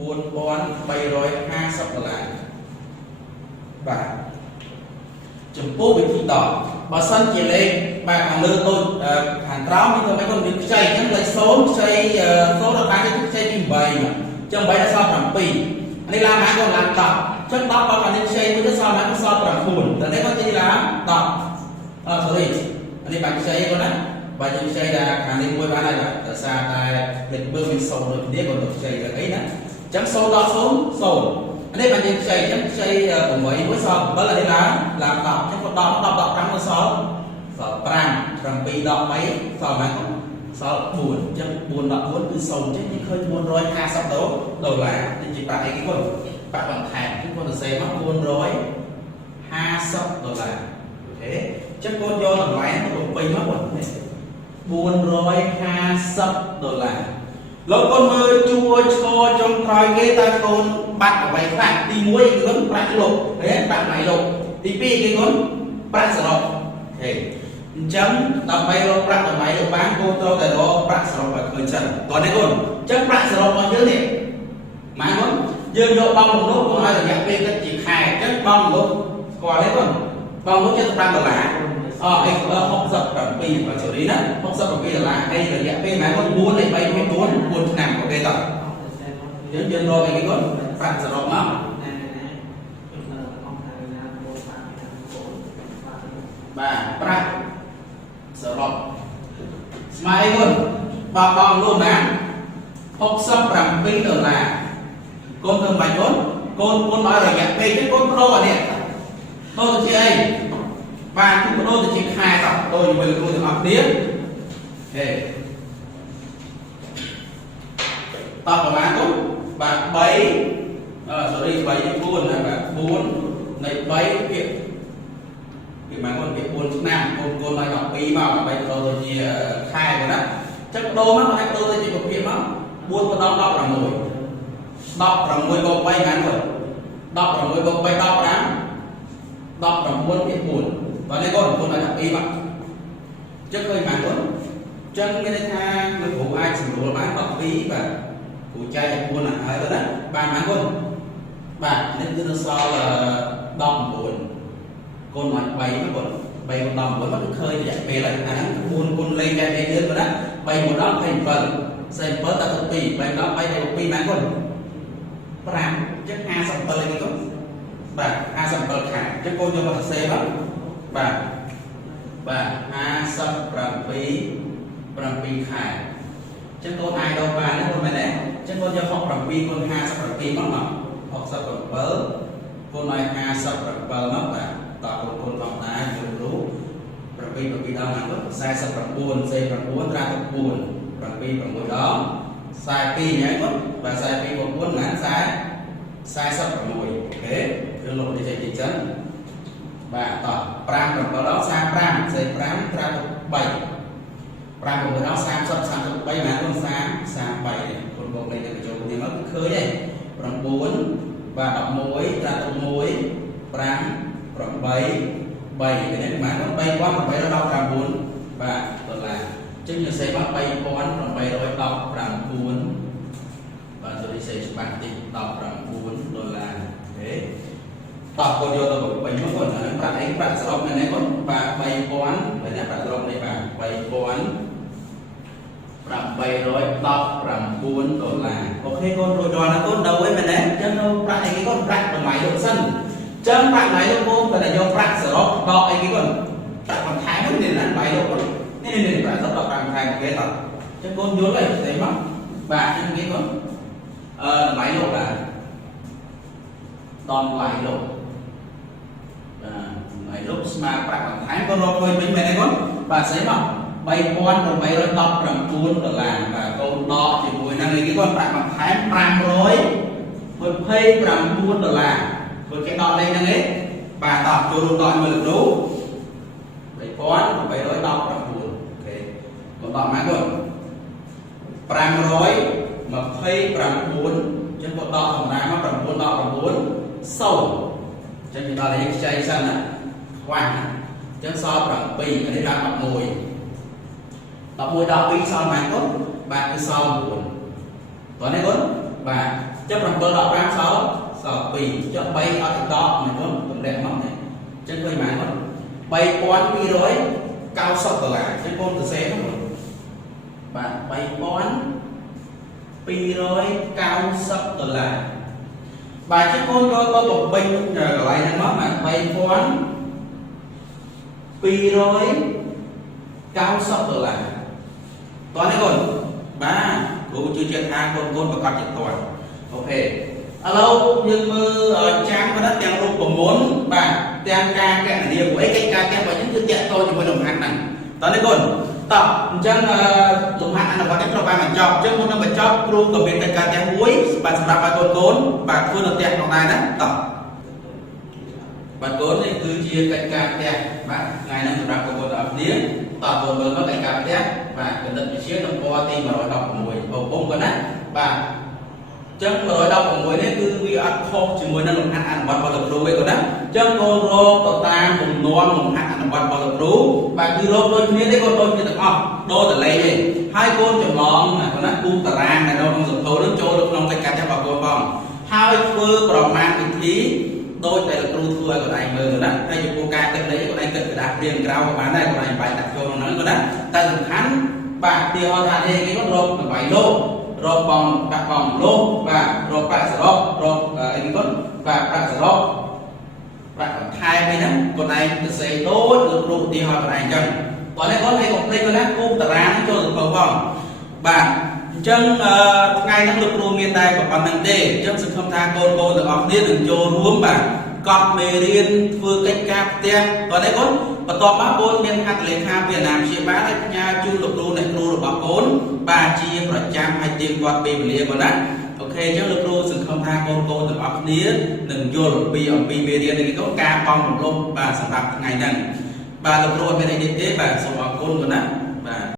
4,350 បាទចំពោះវិធីដកបើសិនជាលេខបាទខាងលើដូចខាងក្រោមនេះក៏មិនខ្ចីអញ្ចឹងលេខ0ខ្ចី0ដល់បានខ្ចីទី8អញ្ចឹង8ដល់សល់7នេះឡើងមកក៏ឡើង10អញ្ចឹង10បើខាងនេះខ្ចីមួយទៅសល់មកសល់9តែនេះក៏ទីឡើង10sorry នេះបាច់ខ្ចីគាត់ណាបើយើងខ្ចីដល់ខាងនេះមួយបានហើយបាទដោយសារតែលេខបើមាន0ដូចគ្នាក៏ទៅខ្ចីដល់អីណាអញ្ចឹង0ដល់0 0នេះបើយើងខ្ចីអញ្ចឹងខ្ចី8មួយសល់7អានេះឡើង10អញ្ចឹងក៏10 10 15ទៅសល់5 7 13សល់មកសល់4អញ្ចឹង4 14គឺ0អញ្ចឹងយើងឃើញ$450នេះជាប្រាក់អីគេគាត់ប្រាក់បន្ថែមគឺគាត់សរសេរមក$450អូខេអញ្ចឹងគាត់យកតម្លៃទៅបំពេញមកគាត់$450លោកកូនមើលជួឆ្កចុងក្រោយគេតើកូនបាត់អ្វីខ្លះទី1គឺប្រាក់លោកប្រាក់ណៃលោកទី2គេកូនប្រាក់សរុបអូខេអញ្ចឹងដើម្បីរកប្រាក់តម្លៃលោកបានកូនត្រូវតែរកប្រាក់សរុបឲ្យឃើញចឹងតោះនេះកូនអញ្ចឹងប្រាក់សរុបរបស់យើងនេះម៉ែកូនយើងយកបងមនុស្សកូនឲ្យរយៈពេលគិតជាខែអញ្ចឹងបងមនុស្សស្គាល់ទេកូនបងមនុស្ស$75អី67បើជូរីណា$67អីរយៈពេលម៉ែកូន4លេខ3មាន4ឆ្នាំអូខេតោះយើងរកអីគេកូនប្រាក់សរុបមកបាទប្រាក់សរុបស្មើអីកូនបងនោះបាន$67កូនធ្វើម៉េចកូនកូនឲ្យរយៈពេលទេកូនប្រូអានេះដូរទៅជាអីបាទគឺប្រូទៅជាខែតោះដូរជាមួយគ្រូទាំងអស់គ្នាហេតោះប្រហែលកូនបាទ3sorry 3 4ណាបាទ4នៃ3ពាក្យពីម៉ែកូនពាក្យ4ឆ្នាំកូនឲ្យ12មកដើម្បីដូរទៅជាខែទៅណាអញ្ចឹងដូរមកអាចដូរទៅជាប្រភេទមក4ទៅដល់16 16បូក3មែនទេ16បូក3 15 19ពាក្យ4បើនេះកូនឲ្យ12មកអញ្ចឹងឃើញមែនកូនអញ្ចឹងមានន័យថាលោកគ្រូអាចសម្រួលបាន12បាទគ្រូចែកឲ្យ4ណាហើយទៅណាបានមែនកូនបាទនេះគឺនៅសល់19កូនឲ្យ3មកកូន3មក19មកគឺឃើញរយៈពេលហើយអាហ្នឹង4គុណលេខតែនេះទៀតណា3មក10 27 47តាទៅ2 3ដល់3ទៅ2មែនកូន5អញ្ចឹង57នេះកូនបាទ57ខែអញ្ចឹងកូនយកមកសរសេរមកបាទ57 7ខែអញ្ចឹងកូនអាចដកបានណាកូនមែនទេអញ្ចឹងកូនយក67គុណ57មក67កូនឲ្យ57មកបាទតើកូនផងដែរយល់รู้7ដល់ណាកូន49 49ត្រាទៅ4 7 6ដល់42ហ្នឹងកូនបាទ42បូក4ណា46អូខេយើងលុបនេះចេញទីចឹងបាទតោះ5 7ដល់45 45ត្រាទៅ3 5 6ដល់30 33ណាកូន33នេះកូនបូកលេខទៅបញ្ចូលគ្នាមកគឺឃើញទេ9បាទ11ត្រាទៅ1 5 8 3នេះប្រហែល3819បាទដុល្លារអញ្ចឹងយើងសេមក3819បាទទៅសេច្បាស់តិច$19អូខេតោះកូនយកទៅវិញមកកូនអាហ្នឹងប្រាក់អីប្រាក់សរុបនេះកូនបាទ3000ហើយណាប្រាក់សរុបនេះបាទ$3819អូខេកូនរួចរាល់ណាកូនដល់វិញមែនទេអញ្ចឹងនៅប្រាក់អីគេកូនប្រាក់តម្លៃលោកសិនអញ្ចឹងប្រាក់តម្លៃលោកកូនតែយកប្រាក់សរុបដកអីគេកូនប្រាក់បន្ថែមនេះណាតម្លៃលោកកូននេះប្រាក់សរុបដកប្រាក់បន្ថែមគេតោះអញ្ចឹងកូនយល់ហើយទេមកបាទអញ្ចឹងគេកូនតម្លៃលោកបាទតម្លៃលោកតម្លៃលោកស្មើប្រាក់បន្ថែមក៏រកឃើញវិញមែនទេកូនបាទស្អីមក$3819បាទកូនដកជាមួយនឹងនេះគេគាត់ប្រាក់បន្ថែម$529គាត់គេដកលេខហ្នឹងឯងបាទតោះចូលរួមដកមើលគ្រូ$3819អូខេគាត់ដកមកគាត់529ចឹងគាត់ដកធម្មតាមក9 19 0ចឹងយើងដល់លេខខ្ចីសិនណាខ្វះចឹងសល់7អានេះដល់11 12សល់ម៉ែកូនបាទគឺសល់9តោះនេះកូន và chấp bằng bơ đỏ ra sáu vì cho bay ở cái đó mình có tầm đẹp mỏng này chân quay mạng không bay quán đi rồi cao sốc là chân con từ xe không bạn bay quán pi rồi cao sốc là bà chân con có một bình lại này nó mà bay quán pi rồi cao sốc là toàn đấy còn ba cô chưa chuyện tha con và con chuyện toàn ok alo nhưng mà trang và đất đang luôn còn muốn bà đang ca cái này của ấy cái ca và những chuyện tôi thì mới đồng hành này toàn đấy còn tập chân đồng hành là có cách là ba mình chọn chứ muốn mình chọn luôn của việc ca trang muối bà sẽ làm bài côn bà phương được tiền trong này đấy tập bài côn này cứ chia cách ca trang bà ngày nay chúng ta có côn ở phía tập vừa mới có cách ca trang và cần định chia trong qua tim mà nói đọc mùi bầu bông con á bà chân mà nói đọc của mùi đấy cứ vì ăn khô chỉ mùi nó làm ăn bật vào lực rồi còn đó chân con rô tao ta cùng non cùng ăn bật vào lực rồi bà cứ rô tôi như đấy con tôi như được không đôi là lấy đi hai con chồng nón này con nó cung tà rang này đâu không dùng thô nước trôi được không cách cá vào con vòng hai phơ bò mang vị trí đôi tay là cru thua của anh mơ rồi đó hay dùng coca cái đấy của anh cần phải đặt riêng cao của bán này của anh bài đặt cho nó nói con đó ta dùng hắn bà thì họ thà thì cái con rô là 7 lô rô bong đặt bong lô và rô bạc sờ rô anh con và bạc sờ rô và hai bên đó con anh sẽ đốt lực độ thì họ của anh chân còn đây có hay còn đây con nát cung tà ra cho được cầu vòng và chân ngày năng lực luôn miền Tây của bạn năng tê chân sự không tha cô được học niên đừng cho ruộng bà cọp mề riêng vừa cách cáp te còn đây có và to bác bốn miền hạt lệ Hà Việt Nam chia bá đây nha chu lực luôn này luôn được bác bốn ba chia và trăm hai tiền qua bì lìa còn đó ok chứ lực luôn sự không tha cô được học niên đừng vô lực bì ở bì bì riêng thì có ca bong luôn bà sản phẩm ngày năng bà lực luôn bên đây thế bà sống học côn còn đó bà